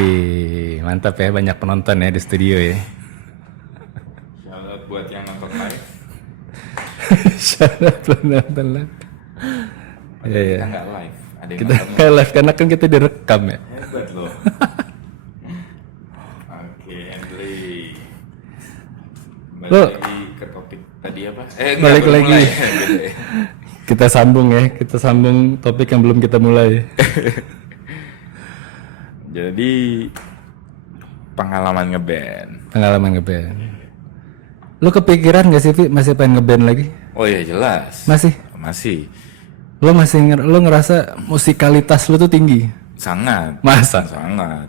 Wih, mantap ya, banyak penonton ya di studio ya. Shout buat yang nonton live. Syarat penonton lah. Iya, iya. Kita nggak live, ada yang Kita nonton nggak live karena kan kita direkam ya. hebat loh. Oke, Andri. Balik Lo- lagi ke topik tadi apa? Balik belum lagi. mulai. Beda ya. Kita sambung topik yang belum kita mulai. Jadi pengalaman ngeband. Pengalaman ngeband. Lu kepikiran gak sih, Vi, masih pengen ngeband lagi? Oh iya jelas. Masih? Masih. Lu ngerasa musikalitas lu tuh tinggi? Sangat. Masa? Sangat.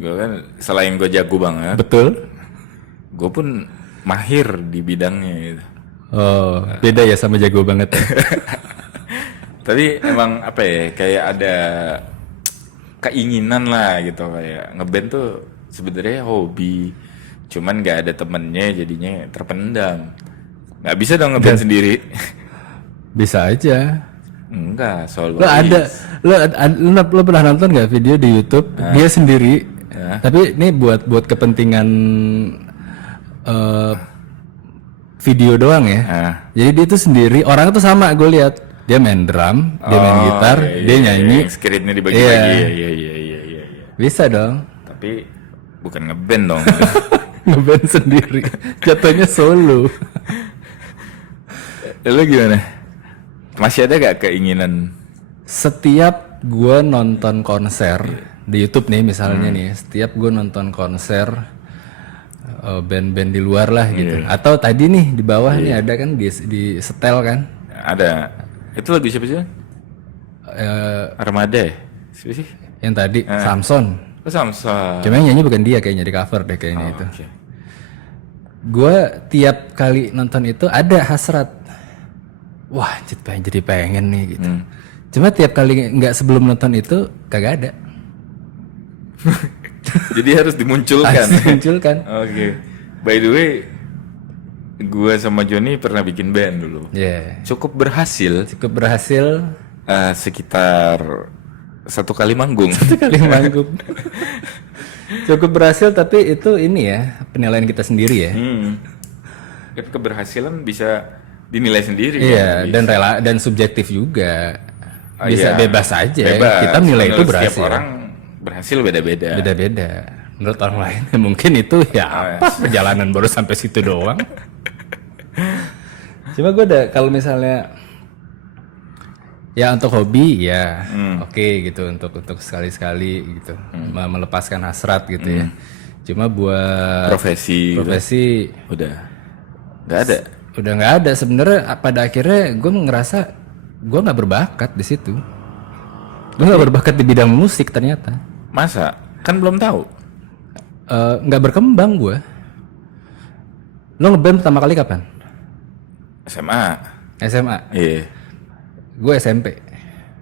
Gue kan selain gue jago banget, Betul? gue pun mahir di bidangnya gitu. Oh, beda ya sama jago banget ya. Tapi emang apa ya, kayak ada keinginan lah gitu, kayak ngeband tuh sebenarnya hobi, cuman nggak ada temennya jadinya terpendam. Nggak bisa dong ngeband sendiri. Bisa aja. Enggak, solo. Lu pernah nonton nggak video di YouTube dia sendiri? Tapi ini buat kepentingan video doang ya. Nah, Jadi dia tuh sendiri, orang tuh sama gue lihat. Dia main drum, dia main gitar, iya, dia iya, nyanyi. iya, skiritnya dibagi-bagi. Iya. Iya. Bisa dong. Tapi bukan ngeband dong. Ngeband sendiri. Jatuhnya solo. Lu gimana? Masih ada gak keinginan? Setiap gue nonton konser di YouTube nih misalnya nih, setiap gue nonton konser band-band di luar lah gitu. Atau tadi nih di bawah nih ada kan di setel kan. Ada. Itu lagu siapa sih? Armada ya? Siapa sih? Yang tadi Samson. Oh, Samsa. Cuma yang nyanyi bukan dia, kayaknya di cover deh kayaknya itu. Oke. Gue tiap kali nonton itu ada hasrat. Wah, jadi pengen nih gitu. Cuma tiap kali nggak sebelum nonton itu kagak ada. Jadi harus dimunculkan. Harus dimunculkan. Oke. By the way, gue sama Joni pernah bikin band dulu. Ya, Cukup berhasil. cukup berhasil Sekitar 1 kali manggung. sekali manggung. Cukup berhasil tapi itu ini ya penilaian kita sendiri ya. Kan keberhasilan bisa dinilai sendiri. Iya, kan? dan dan subjektif juga. Bisa Iya. bebas aja. Bebas. Kita menilai itu Menurut berhasil. Setiap orang berhasil beda-beda. Beda-beda. Menurut orang lain mungkin itu ya apa perjalanan baru sampai situ doang. Cuma gue kalau misalnya ya untuk hobi ya oke gitu untuk sekali-sekali gitu melepaskan hasrat gitu ya. Cuma buat Profesi. udah Nggak ada. nggak ada sebenarnya. Pada akhirnya gue ngerasa gue nggak berbakat di situ. Gue nggak berbakat di bidang musik ternyata. Masa? Kan belum tahu. Nggak berkembang gue. Lo ngeband pertama kali kapan? SMA. SMA. Iya. Gue SMP.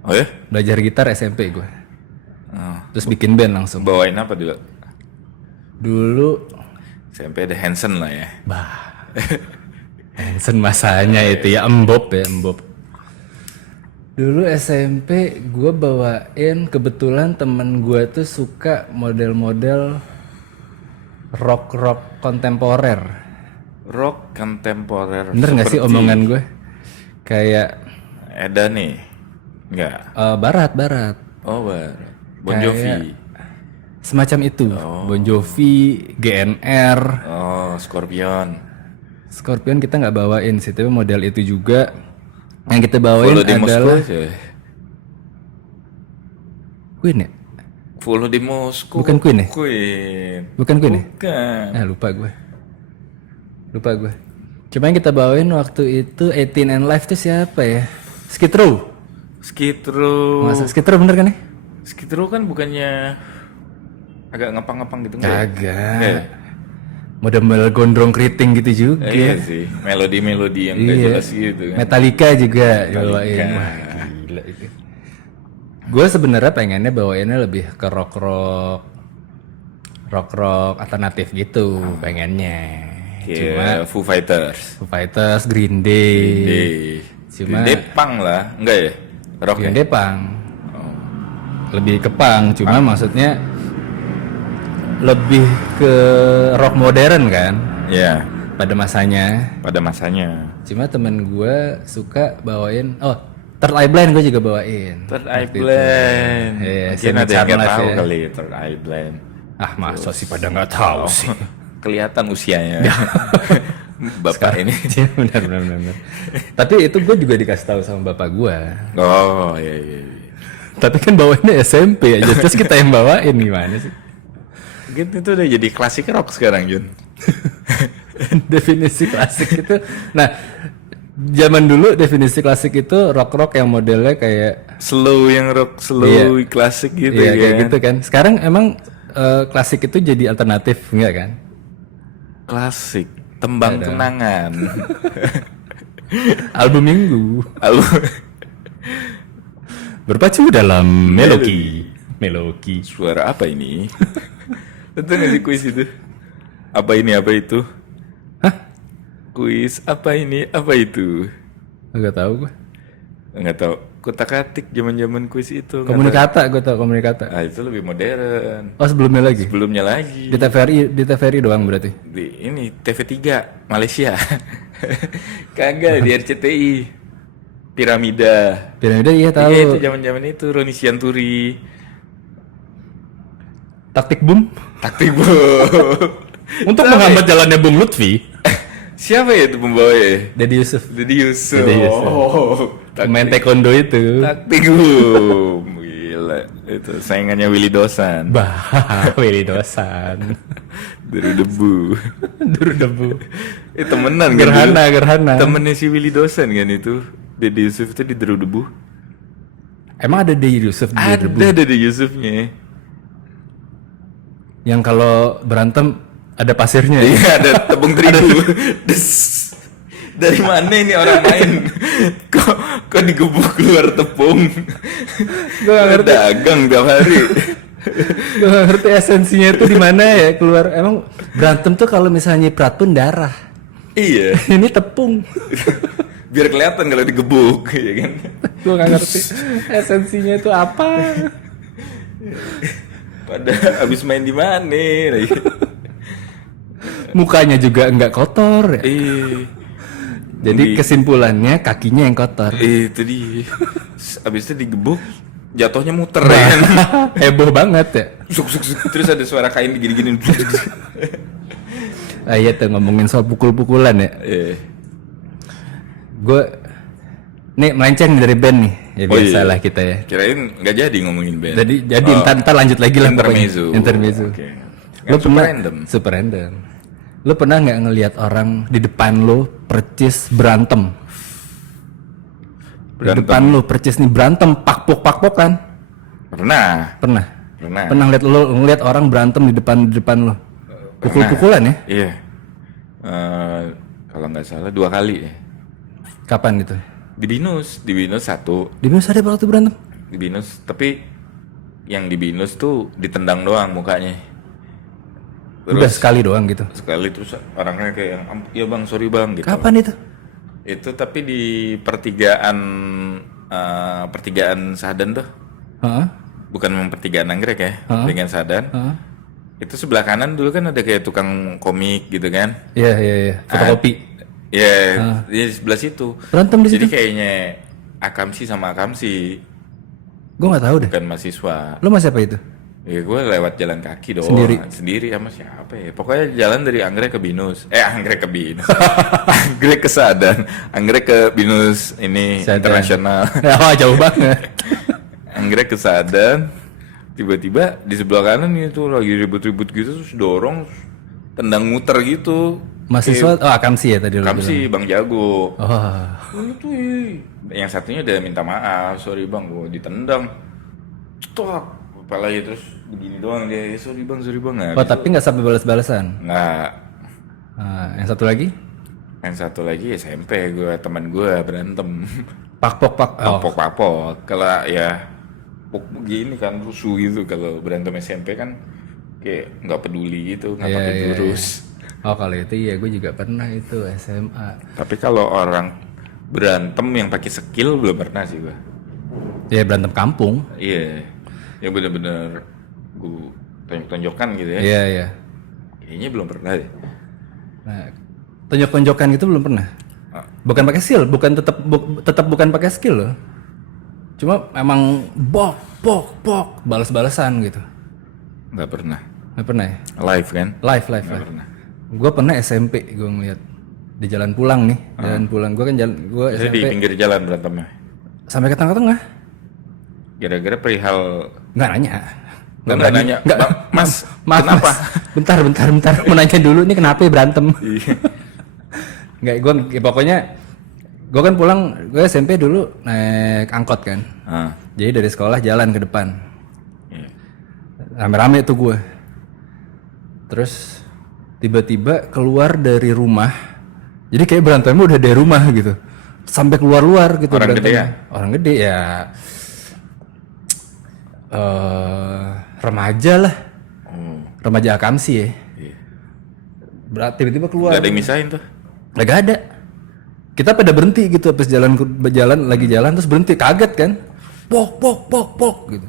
Oh ya? Belajar gitar SMP gue. Oh. Terus bikin band langsung. Bawain apa dulu? Dulu SMP ada Hanson lah ya. Hanson masanya itu ya embop. Dulu SMP gue bawain, kebetulan temen gue tuh suka model-model rock kontemporer. Rock kontemporer. Bener nggak sih seperti omongan gue? Kayak Eda nih. Enggak. barat. Oh, Bon Jovi. Semacam itu. Bon Jovi, GNR, Oh, Scorpion. Scorpion kita nggak bawain sih, tapi model itu juga. Yang kita bawain Follow di Moscow adalah sih. Queen ya? Follow di Moscow. Bukan Queen ya? Queen. Bukan Queen ya? Bukan. Lupa gue. Cuma yang kita bawain waktu itu 18 and Life tuh siapa ya? Skid Row. Masa Skid Row bener kan nih? Skid Row kan bukannya agak ngepang-ngepang gitu nggak? Kagak. Model gondrong keriting gitu juga. Iya sih, melodi-melodi yang nggak jelas gitu kan. Metallica juga bawain. Wah, gila itu. Gue sebenarnya pengennya bawainnya lebih ke rock alternatif gitu, pengennya. Kayak Foo Fighters. Foo Fighters, Green Day. Cuma Green Day punk lah, enggak ya? Rock Green ya? Day punk. Lebih ke punk, cuma maksudnya lebih ke rock modern kan Ya, pada masanya. pada masanya. Cuma temen gue suka bawain, Third Eye Blind gue juga bawain. Third Eye Waktu itu. Blind. Iya, Mungkin Semi ada yang nggak Charles tahu ya. kali Third Eye Blind. Ah masa sih pada nggak tahu sih. Kelihatan usianya. Bapak ini. Iya, benar. Tapi itu gue juga dikasih tahu sama bapak gue. Oh, iya. Tapi kan bawainnya SMP aja, terus kita yang bawain gimana sih? Mungkin itu udah jadi klasik rock sekarang, Jun. Definisi klasik itu, nah zaman dulu definisi klasik itu rock yang modelnya kayak Slow yang rock, slow Iya. klasik gitu iya, kayak kan. gitu kan. Sekarang emang klasik itu jadi alternatif enggak kan? Klasik, tembang kenangan. Album minggu Album- berpacu dalam meloki. Suara apa ini? Tentu nggak sih kuis itu? Apa ini, apa itu? Hah? Kuis apa ini, apa itu? Enggak tahu gue. Nggak tahu. Kutak-atik zaman-zaman kuis itu. nggak Komunikata, gue tahu komunikata. tahu. Ah, itu lebih modern. Oh sebelumnya lagi. Sebelumnya lagi. Di TVRI doang berarti. Di ini TV3 Malaysia. Kagak di RCTI. Piramida. Piramida iya tahu. Iya itu zaman-zaman itu Roni Sianturi. Taktik boom. Taktik Bu. Untuk menghambat jalannya Bung Lutfi. Siapa ya itu pembawanya? Deddy Yusuf. Deddy Yusuf. Deddy Yusuf. Oh, Pemain taekwondo itu. Taktik Bu. Gila. Itu saingannya Willy Dosan. Bah, Willy Dosan. Dari debu. Duru debu. Temenan kan? Gerhana. Temennya si Willy Dosan kan itu. Deddy Yusuf itu di Deru Debu. Emang ada Deddy Yusuf di Duru Debu? Ada Deddy Yusufnya. Yang kalau berantem ada pasirnya. Ya? Iya ada tepung terigu. Des. Dari mana ini orang main? Kok digebuk keluar tepung? Gue gak ngerti. Dagang tiap hari. Gue gak ngerti esensinya itu di mana ya keluar. Emang berantem tuh kalau misalnya nyiprat pun darah. Iya. Ini tepung. Biar kelihatan kalau digebuk, ya kan? Gue gak ngerti esensinya itu apa. Pada abis main di mana? Mukanya juga nggak kotor. Ya? Jadi kesimpulannya kakinya yang kotor. Itu dia. Abis itu digebuk, jatuhnya muter ya kan? Heboh banget ya. Suk. Terus ada suara kain digini-gini. Ah, iya tuh ngomongin soal pukul-pukulan ya. Gue nih melenceng dari band nih. Ya biasalah kita ya. Kirain nggak jadi ngomongin band. Jadi ntar lanjut lagi lah Intermezzo. pokoknya. Intermezzo. Oke. Lo pernah Super random. super random. Lo pernah nggak ngelihat orang di depan lo percis berantem? Di depan lo percis nih berantem pakpokan. Pernah. Pernah. Pernah. Pernah ngeliat orang berantem di depan lo. Pukul-pukulan ya? Iya. Kalau nggak salah 2 kali ya. Kapan itu? Di Binus 1. Di mana ada waktu berantem? Di Binus, tapi yang di Binus tuh ditendang doang mukanya. Udah sekali doang gitu. Sekali terus orangnya kayak yang, ya bang, sorry bang gitu. Kapan itu? Itu tapi di pertigaan Sadan tuh. Heeh. Bukan memang pertigaan Anggrek ya, Heeh. pertigaan Sadan. Heeh. Itu sebelah kanan dulu kan ada kayak tukang komik gitu kan. Iya. Fotokopi. Ya, di sebelah situ. Berantem di Jadi situ? kayaknya Akamsi sama Akamsi, Gue nggak tahu deh. bukan mahasiswa. Lo masih apa itu? Ya gue lewat jalan kaki doang. Sendiri sama siapa ya? Pokoknya jalan dari Anggrek ke Binus. Anggrek ke Binus. Anggrek ke Sadan. Anggrek ke Binus ini Sadan. internasional. Oh, jauh banget. Anggrek ke Sadan. Tiba-tiba di sebelah kanan itu lagi ribut-ribut gitu terus dorong tendang muter gitu. Mahasiswa, Akamsi ya tadi lo bilang. Kamsi Bang Jago. Oh, Itu yang satunya udah minta maaf, sorry bang, gue ditendang, cetok, kepalanya terus begini doang dia, sorry bang. oh tapi nggak sampai balas-balasan. Nggak. Yang satu lagi? Yang satu lagi SMP gue, teman gue berantem, Pakpok. papok. Kalau ya begini kan rusuh gitu, kalau berantem SMP kan kayak nggak peduli gitu, nggak pakai jurus. Oh kalau itu iya, gue juga pernah itu SMA. Tapi kalau orang berantem yang pakai skill belum pernah sih gue. Ya berantem kampung. Iya, yang bener-bener gue tonjok-tonjokan gitu ya. Iya, iya. Kayaknya belum pernah deh. Nah, tonjok-tonjokan gitu belum pernah. Bukan pakai skill, tetap bukan pakai skill loh. Cuma emang bok, balas-balasan gitu. Nggak pernah. Nggak pernah ya? Live kan? Live. Nggak pernah. Gue pernah SMP, gue ngeliat di jalan pulang nih, jalan pulang. Gue kan gue Jadi di SMP pinggir jalan berantemnya. sampai ke tengah-tengah. Gara-gara perihal. Nggak nanya. Nggak nanya. Nggak, Mas, maaf, kenapa? Mas. Bentar. Mau nanya dulu nih kenapa ya berantem? Iya. Nggak, gue pokoknya gue kan pulang, gue SMP dulu naik angkot kan. Jadi dari sekolah jalan ke depan. Iya. Rame-rame tuh gue. Terus tiba-tiba keluar dari rumah. Jadi kayak berantemnya udah dari rumah gitu. Sampai keluar-luar gitu. Orang gede ya? Orang gede ya. Remaja lah. Remaja Akamsi ya. Iya. Berat tiba-tiba keluar. Gak ada yang misahin tuh. Gak ada. Kita pada berhenti gitu pas lagi jalan terus berhenti, kaget kan. Pok gitu.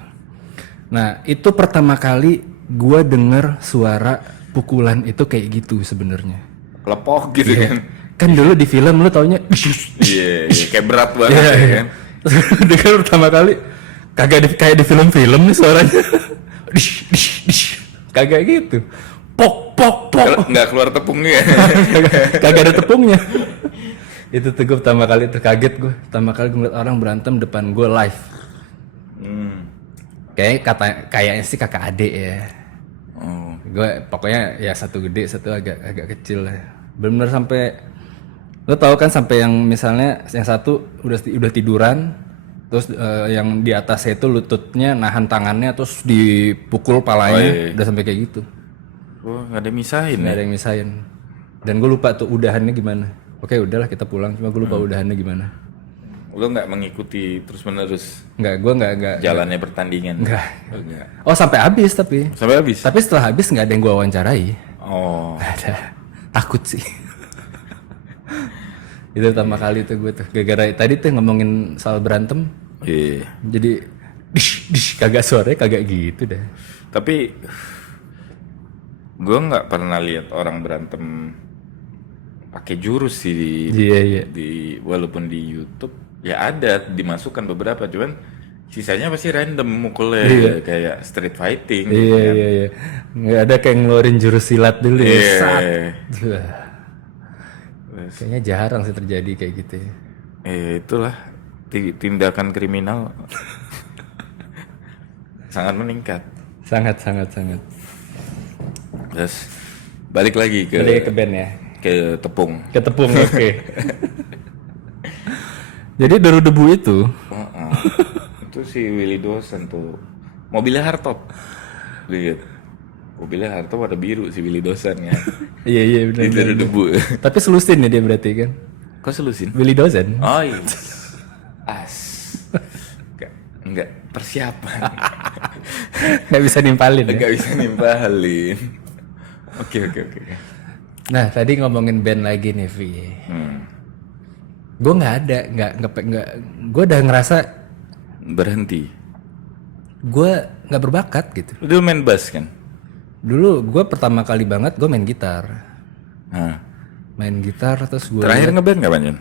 Nah, itu pertama kali gua denger suara pukulan itu kayak gitu sebenarnya. Lepok gitu kan. Kan dulu di film lu taunya Iya, kayak berat banget ya kan. dengar pertama kali kayak di film-film nih suaranya. Kagak gitu. Pok. Nggak keluar tepungnya. Kagak ada tepungnya. Itu tuh gue pertama kali tuh kaget gue. Pertama kali gue ngeliat orang berantem depan gue live. Kayaknya sih kakak adik ya. Gue pokoknya ya satu gede, satu agak kecil lah. Benar-benar sampai lo tau kan sampai yang misalnya yang satu udah tiduran, terus yang di atasnya itu lututnya nahan tangannya terus dipukul palanya, udah sampai kayak gitu. Nggak ada yang misahin. Nggak ada yang misahin. Dan gue lupa tuh udahannya gimana. Oke udahlah kita pulang, cuma gue lupa udahannya gimana. Lo nggak mengikuti terus menerus? Nggak, gue nggak. Jalannya pertandingan? Nggak. Enggak. Oh sampai habis tapi. Sampai habis? Tapi setelah habis nggak ada yang gue wawancarai. Oh. Nggak ada. Takut sih. Itu pertama kali tuh gue tuh. Gara-gara tadi tuh ngomongin soal berantem. Iya. Jadi kagak suaranya kagak gitu deh. Tapi gue nggak pernah lihat orang berantem pakai jurus sih di walaupun di YouTube ya ada dimasukkan beberapa, cuman sisanya pasti random mukulnya kayak street fighting. Iya. Nggak ada kayak ngeluarin jurus silat dulu ya. Kayaknya jarang sih terjadi kayak gitu ya. Itulah tindakan kriminal sangat meningkat. Sangat. Terus balik lagi ke band ya. Ke tepung. Oke. Jadi debu itu itu si Willy Dosen tuh mobilnya hardtop. Lihat mobilnya hardtop warna biru si Willy Dosen ya. Iya benar. Itu debu. Tapi selusin ya dia berarti kan. Kok selusin? Willy Dosen. Oh iya. Enggak persiapan. Nggak bisa nimpalin ya. Enggak bisa nimpalin. Oke. Nah tadi ngomongin band lagi nih Vi. Gue nggak gue udah ngerasa berhenti. Gue nggak berbakat gitu. Dulu main bass kan? Dulu gue pertama kali banget gue main gitar. Main gitar terus gue terakhir ngeband nggak Banyan?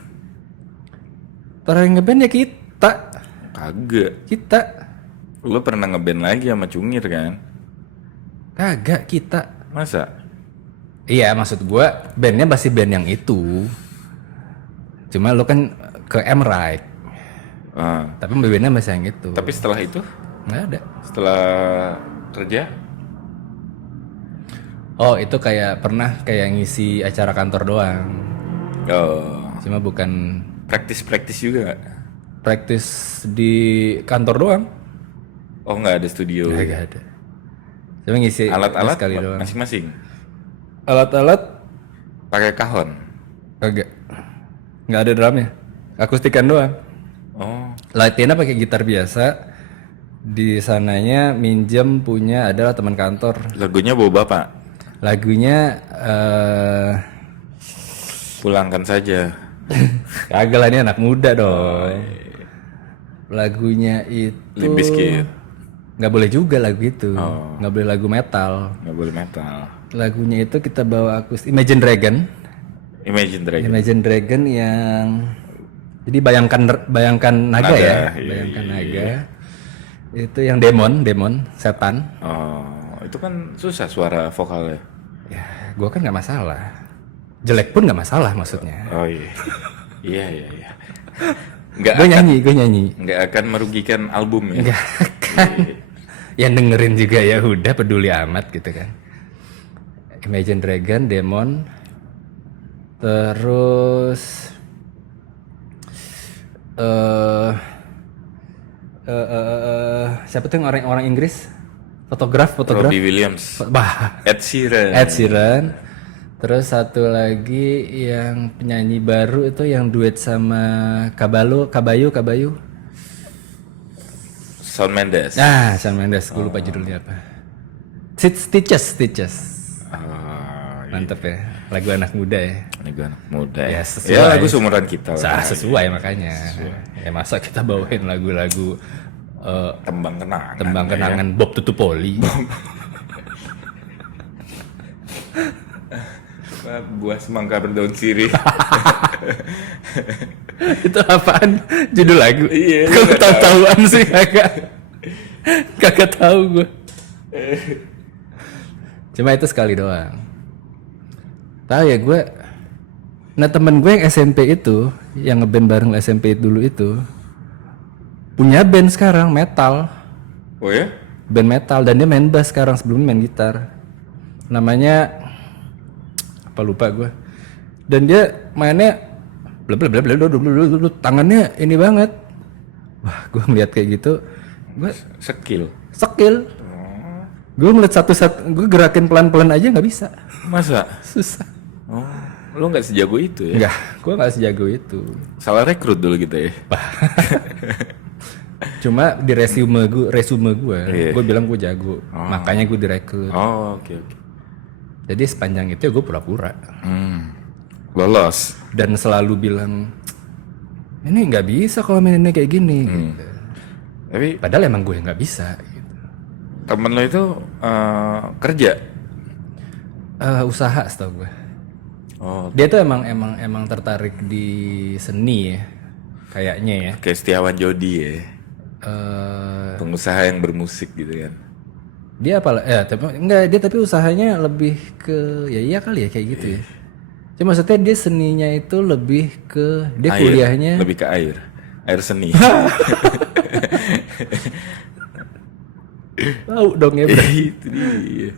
Terakhir ngeband ya kita. Kagak. Kita. Lo pernah ngeband lagi sama Cungir kan? Kagak kita. Masa? Iya maksud gue bandnya masih band yang itu. Cuma lo kan ke M-Ride. Tapi bandnya masih yang itu. Tapi setelah itu? Nggak ada. Setelah kerja? Oh itu kayak pernah kayak ngisi acara kantor doang. Oh. Cuma bukan praktis juga nggak? Praktis di kantor doang. Oh nggak ada studio? Nggak ada. Cuma ngisi alat-alat sekali doang. Masing-masing? Alat-alat pakai kahon? Kagak. Nggak ada drumnya. Akustikan doang. Oh. Latihannya pakai gitar biasa. Di sananya minjem punya adalah teman kantor. Lagunya bawa bapak? Lagunya Pulangkan Saja. Kagak lah ini anak muda dong. Lagunya itu Limp Bizkit. nggak boleh juga lagu itu, nggak boleh lagu metal. Nggak boleh metal. Lagunya itu kita bawa akustik. Imagine Dragon. Imagine Dragon yang jadi bayangkan naga Naga, ya, iya, bayangkan iya, naga. Itu yang demon, setan. Oh, itu kan susah suara vokalnya. Ya, gua kan nggak masalah. Jelek pun nggak masalah maksudnya. Oh iya. Iya. Gue nyanyi. Nggak akan merugikan album ya. Nggak akan. Yang dengerin juga ya udah peduli amat gitu kan. Imagine Dragon, Demon. Terus siapa tuh yang orang Inggris? Fotograf. Robbie Williams. Ed Sheeran. Terus satu lagi yang penyanyi baru itu yang duet sama Kabayo. Shawn Mendes. Shawn Mendes, gue lupa judulnya apa. Stitches. Mantep ya, lagu anak muda ya. Lagu anak muda ya. Sesuai. Ya lagu seumuran kita lah. Sesuai makanya. Ya masa kita bawain lagu-lagu tembang kenangan Bob Tutupoli. Buah semangka berdaun sirih. Itu apaan? Judul lagu? Iya. Kalau tahu-tahuan sih kagak tahu gue. Cuma itu sekali doang. Tahu ya gue. Nah temen gue yang SMP itu, yang ngeband bareng SMP dulu itu, punya band sekarang metal. Oh ya? Band metal dan dia main bass sekarang, sebelumnya main gitar. Namanya apa lupa gue. Dan dia mainnya tangannya ini banget. Wah, gue ngeliat kayak gitu, gue skill. Gue ngeliat satu-satu, gue gerakin pelan-pelan aja nggak bisa. Masa? Susah. Oh, lo nggak sejago itu ya? Enggak, gue nggak sejago itu. Salah rekrut dulu gitu ya? Cuma di resume gue, gue bilang gue jago, makanya gue direkrut. Oh, oke. Jadi sepanjang itu gue pura-pura. Lolos. Dan selalu bilang, ini nggak bisa kalau mainnya kayak gini. Gitu. Tapi padahal emang gue nggak bisa. Gitu. Temen lo itu kerja? Usaha setahu gue. Oh. Dia tuh emang tertarik di seni ya, kayaknya ya. Kayak Setiawan Jodi ya. Pengusaha yang bermusik gitu kan. Dia tapi usahanya lebih ke iya kali ya kayak gitu ya. Cuma maksudnya dia seninya itu lebih ke dia air, kuliahnya lebih ke air seni. Tahu dong ya bro. Itu dia.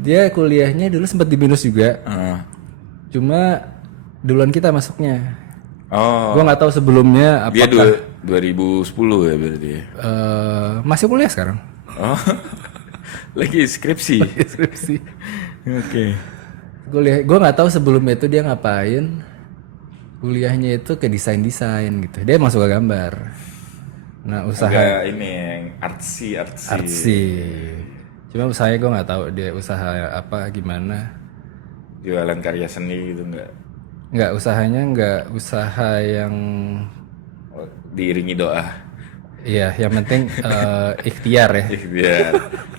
Dia kuliahnya dulu sempat di BINUS juga. Cuma duluan kita masuknya. Oh. Gua nggak tahu sebelumnya Dia apakah 2010 ya berarti. masih kuliah sekarang. Oh. Lagi skripsi. Oke. Gue nggak tahu sebelumnya itu dia ngapain. Kuliahnya itu ke desain gitu. Dia emang suka gambar. Nah usaha agak ini yang artsy. Cuma usahanya gue nggak tahu dia usaha apa gimana. Jualan karya seni gitu Nggak, usahanya nggak usaha yang diiringi doa. Iya, yang penting ikhtiar ya. Ikhtiar.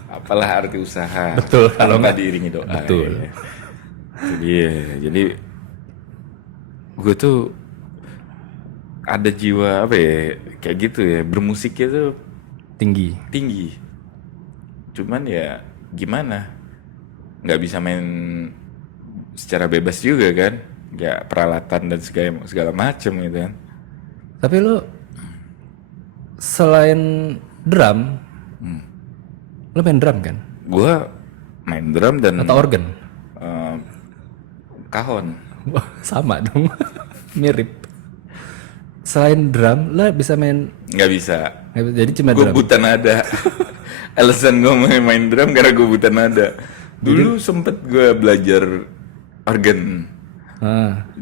Apalah arti usaha. Betul. Kalau nggak diiringi doa. Betul. Ya. Jadi gue tuh ada jiwa apa ya kayak gitu ya, bermusiknya tuh tinggi. Cuman ya gimana? Nggak bisa main secara bebas juga kan? Ya peralatan dan segala macem gitu kan. Tapi lu selain drum, lu main drum kan? Gua main drum dan atau organ? Kahon. Wah, sama dong. Mirip. Selain drum, lu bisa main? Nggak bisa. Jadi cuma gua drum. Buta nada. Alasan gue main drum karena gue buta nada. Dulu sempet gue belajar organ.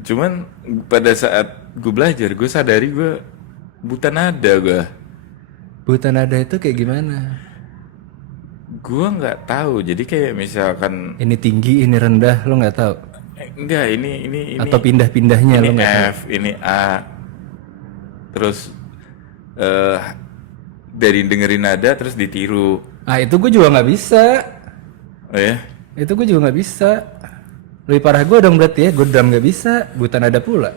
Cuman pada saat gue belajar, gue sadari gue buta nada gue. Buta nada itu kayak gimana? Gue nggak tahu. Jadi kayak misalkan ini tinggi, ini rendah, lo nggak tahu? Enggak, ini atau pindah-pindahnya lo nggak tahu? F, ini A, terus dari dengerin nada terus ditiru. Ah itu gue juga nggak bisa. Oh ya? Itu gue juga nggak bisa. Lebih parah gue dong berarti ya. Gue drum nggak bisa, buta nada pula.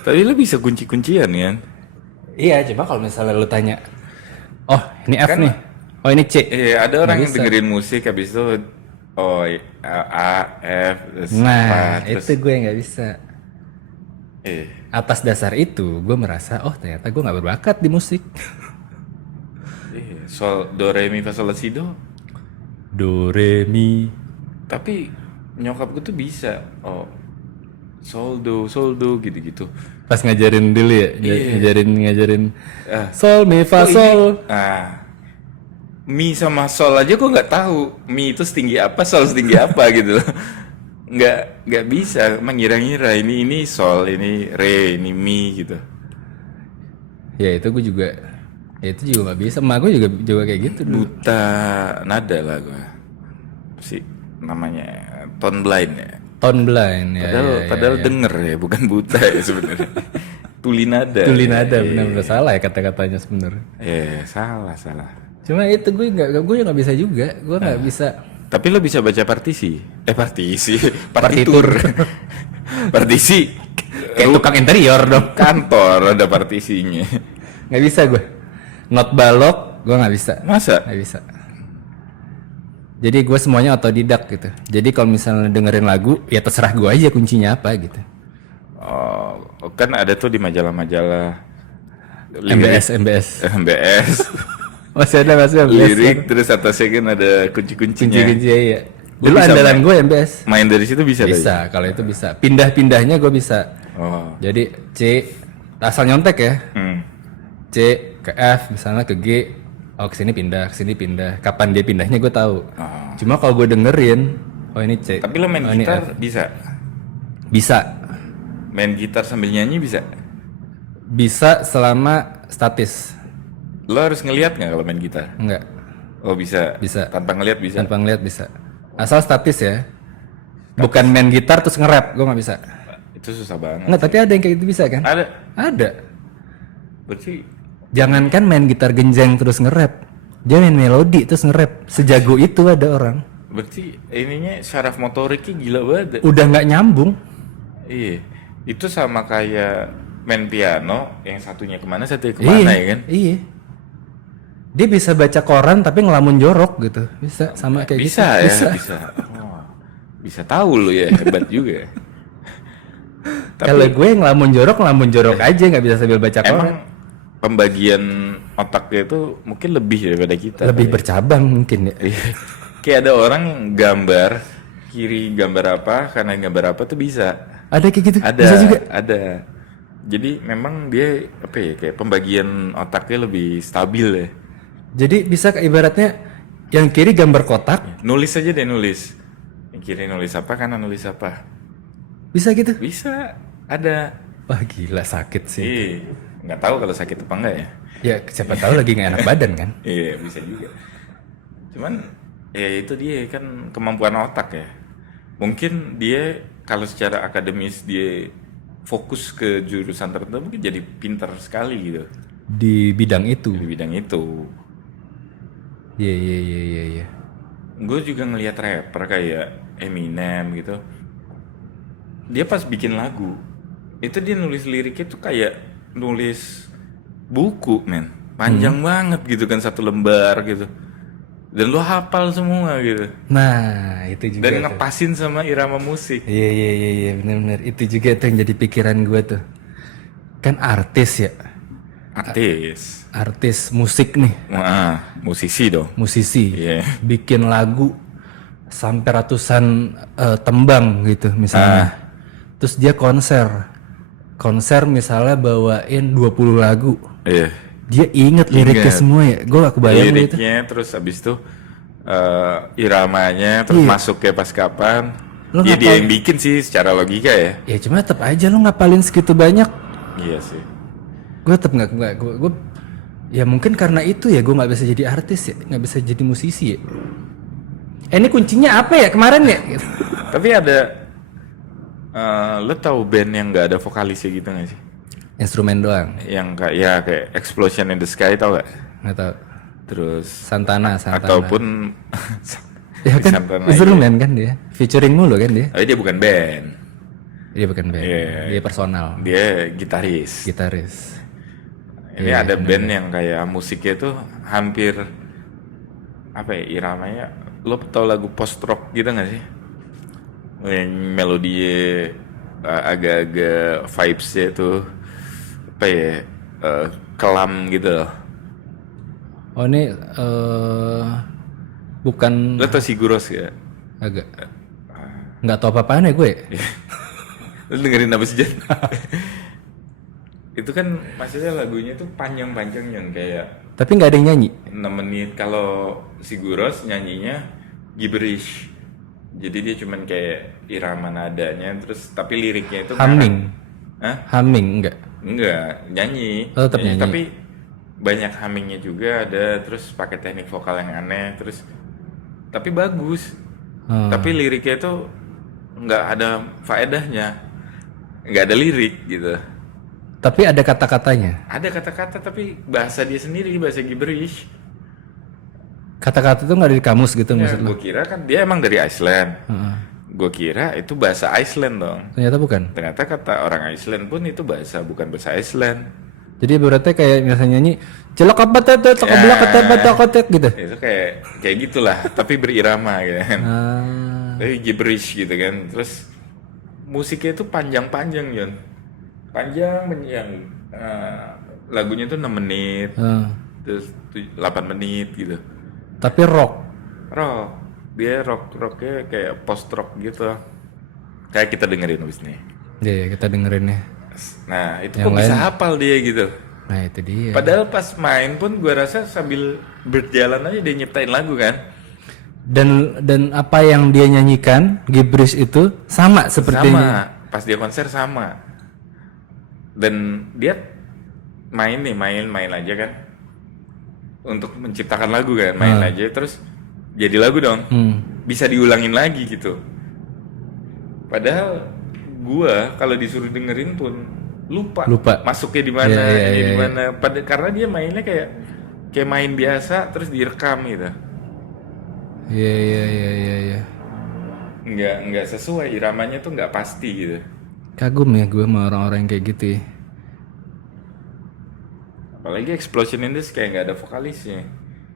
Tapi lu bisa kunci-kuncian kan? Iya, coba kalau misalnya lu tanya, oh ini F Kan- nih, oh ini C. Iya, ada orang Nggak yang bisa. dengerin musik habis itu oh A, F, terus Nah, terus itu gue nggak bisa. eh Atas dasar itu, gue merasa, oh ternyata gue nggak berbakat di musik. sol do re mi fa sol la si do. Do, re, mi. Tapi nyokap gue tuh bisa. Oh, sol do gitu-gitu. Pas ngajarin dulu ya, Iya. ngajarin. Ah. Sol, mi, fa, Oh, ini- sol. Mi sama sol aja gue nggak tahu. Mi itu setinggi apa, sol setinggi apa gitu loh. Nggak bisa mengira-ngira ini sol, ini re, ini mi gitu. Ya itu gue juga, ya itu juga nggak bisa. Emak gue juga kayak gitu dulu. Buta nada lah gue. Sih namanya tone blind ya. Tone blind ya. Padahal denger ya, bukan buta ya sebenarnya. Tuli nada. Tuli nada, benar-benar salah ya kata-katanya sebenarnya. Salah. Cuma itu gue nggak bisa juga. Gue nggak bisa. Tapi lo bisa baca partisi. Partitur. Partisi. Kayak tukang interior dong. Kantor ada partisinya. Nggak bisa gue. Not balok, gue nggak bisa. Masa? Nggak bisa. Jadi gue semuanya otodidak gitu. Jadi kalau misalnya dengerin lagu, ya terserah gue aja kuncinya apa gitu. Oh, kan ada tuh di majalah-majalah MBS. Masih ada MBS. lirik terus atasnya kan ada kunci-kuncinya. Kunci-kunci ya. Lu Dulu bisa andalan main- gue MBS. Main dari situ bisa tadi? Bisa, kalau itu bisa. Pindah-pindahnya gue bisa. Oh. Jadi C, asal nyontek ya. Hmm. C ke F, misalnya ke G. Oh kesini pindah. Kapan dia pindahnya gue tahu. Oh. Cuma kalau gue dengerin, oh ini C. Tapi lo main oh, ini gitar F. bisa? Bisa. Main gitar sambil nyanyi bisa? Bisa selama statis. Lo harus ngelihat nggak kalau main gitar? Enggak. Oh bisa. Bisa. Tanpa ngelihat bisa. Tanpa ngeliat bisa. Asal statis ya. Bukan main gitar terus nge-rap, gue nggak bisa. Itu susah banget. Enggak, tapi ada yang kayak gitu bisa kan? Ada. Ada. Berarti Jangankan main gitar genjang terus nge-rap. Dia main melodi terus nge-rap. Sejago itu ada orang. berarti ininya syaraf motoriknya gila banget. Udah nggak nyambung. Iya. Itu sama kayak main piano, yang satunya kemana, satunya kemana ya kan? Iya. Dia bisa baca koran tapi ngelamun jorok gitu. Bisa sama kayak Bisa gitu. ya, bisa. Oh, bisa tahu lu ya, hebat juga. ya. Kalau gue ngelamun jorok aja, nggak bisa sambil baca koran. Emang pembagian otaknya itu mungkin lebih daripada kita. Lebih bercabang mungkin ya. Iya. Kayak ada orang yang gambar kiri gambar apa, kanan gambar apa tuh bisa. Ada kayak gitu. Ada, Bisa juga. ada. Jadi memang dia apa ya, kayak pembagian otaknya lebih stabil ya. Jadi bisa ibaratnya yang kiri gambar kotak, Nulis aja deh, nulis. Yang kiri nulis apa, kanan nulis apa. bisa gitu. Bisa, ada. Wah gila sakit sih. Nggak tahu kalau sakit apa enggak ya. Ya siapa tahu lagi nggak enak badan kan. Iya, bisa juga. Cuman ya itu dia kan kemampuan otak ya. Mungkin dia kalau secara akademis dia fokus ke jurusan tertentu mungkin jadi pintar sekali gitu Di bidang itu. di bidang itu. Iya. Gue juga ngelihat rapper kayak Eminem gitu. Dia pas bikin lagu itu dia nulis liriknya tuh kayak nulis buku, men. Panjang banget gitu kan, satu lembar gitu. Dan lu hafal semua gitu. Nah itu juga. Dan tuh. ngepasin sama irama musik. Iya benar-benar. Itu juga tuh yang jadi pikiran gue tuh. Kan artis ya. Artis musik nih. Wah, musisi dong. Musisi. Iya. Bikin lagu sampai ratusan tembang gitu misalnya. Terus dia konser misalnya bawain 20 lagu. Iya. Dia inget liriknya semua ya. Gue gak kebayang gitu. Liriknya terus abis itu iramanya terus masuk ke pas kapan. Lo Ya dia ngapal- yang bikin sih secara logika ya. Ya cuma tetap aja lo ngapalin segitu banyak. Iya sih. Gue tetap nggak gue ya mungkin karena itu ya gue nggak bisa jadi artis ya, nggak bisa jadi musisi ya. Ini kuncinya apa ya kemarin ya? Gitu. Tapi ada lo tahu band yang nggak ada vokalisnya gitu nggak sih? Instrumen doang. Yang kayak Explosion in the Sky, tau gak? Nggak tahu. Terus Santana. ataupun Ya kan Santana, instrumen kan dia. Featuring mulu kan dia. dia bukan band. Dia bukan band. Iya. Dia personal. Dia gitaris. Ini ada band yang kayak musiknya tuh hampir apa ya iramanya, lo tau lagu post rock gitu nggak sih? Yang melodinya agak-agak vibesnya tuh apa ya kelam gitu loh. Oh ini bukan Lo tau Sigur Rós ya? agak nggak tahu apa-apaan ya gue. Lo dengerin apa sih Jan? Itu kan maksudnya lagunya tuh panjang-panjang yang kayak Tapi nggak ada yang nyanyi. 6 menit. Kalau Sigur Rós nyanyinya gibberish. Jadi dia cuman kayak irama nadanya terus tapi liriknya itu Humming. Hah? Humming Enggak, nyanyi. Oh, tetap nyanyi. Tapi banyak hummingnya juga ada, terus pakai teknik vokal yang aneh, terus tapi bagus. Tapi liriknya itu nggak ada faedahnya, nggak ada lirik gitu. Tapi ada kata-katanya. Ada kata-kata tapi bahasa dia sendiri, bahasa gibberish. Kata-kata itu nggak ada di kamus gitu Ya, maksud lo? gue kira kan dia emang dari Iceland. Gue kira itu bahasa Iceland dong. Ternyata bukan. Ternyata kata orang Iceland pun itu bukan bahasa Iceland. Jadi berarti kayak misalnya nyanyi celok apa tetet, celok belak ketet gitu. Itu kayak gitulah, tapi berirama gitu kan. Tapi gibberish gitu kan. Terus musiknya itu panjang-panjang Yon. Panjang lagunya tuh 6 menit. Terus 8 menit gitu. Tapi rock. Dia rocknya kayak post rock gitu. Kayak kita dengerin abis nih. Iya, kita dengerin ya. Nah itu Yang kok bisa lain- hafal dia gitu. Nah itu dia. Padahal pas main pun gue rasa sambil berjalan aja dia nyiptain lagu kan. Dan apa yang dia nyanyikan gibberish itu sama seperti Sama. Pas dia konser sama. Dan dia main aja kan. Untuk menciptakan lagu kan, main aja terus jadi lagu dong. Bisa diulangin lagi gitu. Padahal gua kalau disuruh dengerin pun lupa. Masuknya di mana, di mana. Karena dia mainnya kayak main biasa terus direkam gitu. Iya. Nggak sesuai, iramanya tuh nggak pasti gitu. Kagum ya gue sama orang-orang yang kayak gitu ya. Apalagi Explosion in the Sky nggak ada vokalisnya.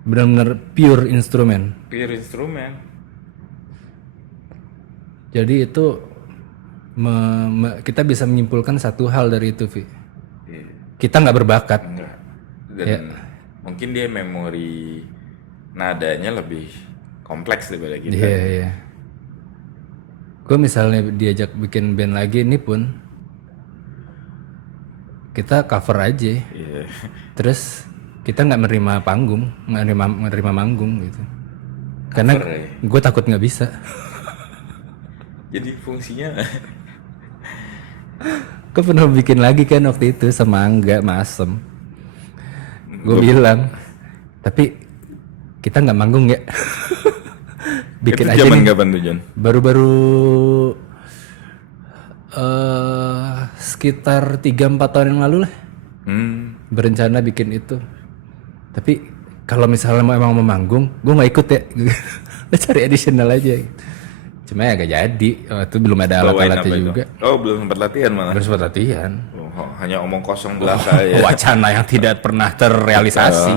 Benar-benar pure instrumen. Jadi itu kita bisa menyimpulkan satu hal dari itu, Vi. Kita nggak berbakat. Enggak. Dan mungkin dia memori nadanya lebih kompleks daripada kita. Iya. Gue misalnya diajak bikin band lagi ini pun kita cover aja. Iya. Terus kita nggak menerima panggung, nggak menerima manggung gitu. Karena Cover ya? gue takut nggak bisa. Jadi fungsinya Gue pernah bikin lagi kan waktu itu sama Angga, Masem. Gue bilang, tapi kita nggak manggung ya. Bikin itu aja zaman nih. kapan tuh John? Baru-baru sekitar 3-4 tahun yang lalu lah. Berencana bikin itu. Tapi kalau misalnya emang mau manggung, gue nggak ikut ya. Lo cari additional aja. Cuma ya gak jadi. Itu belum ada Bawain alat-alatnya apa itu? juga. Oh belum sempat latihan malah. Harus buat latihan. Oh, hanya omong kosong belaka ya. Wacana yang tidak pernah terrealisasi.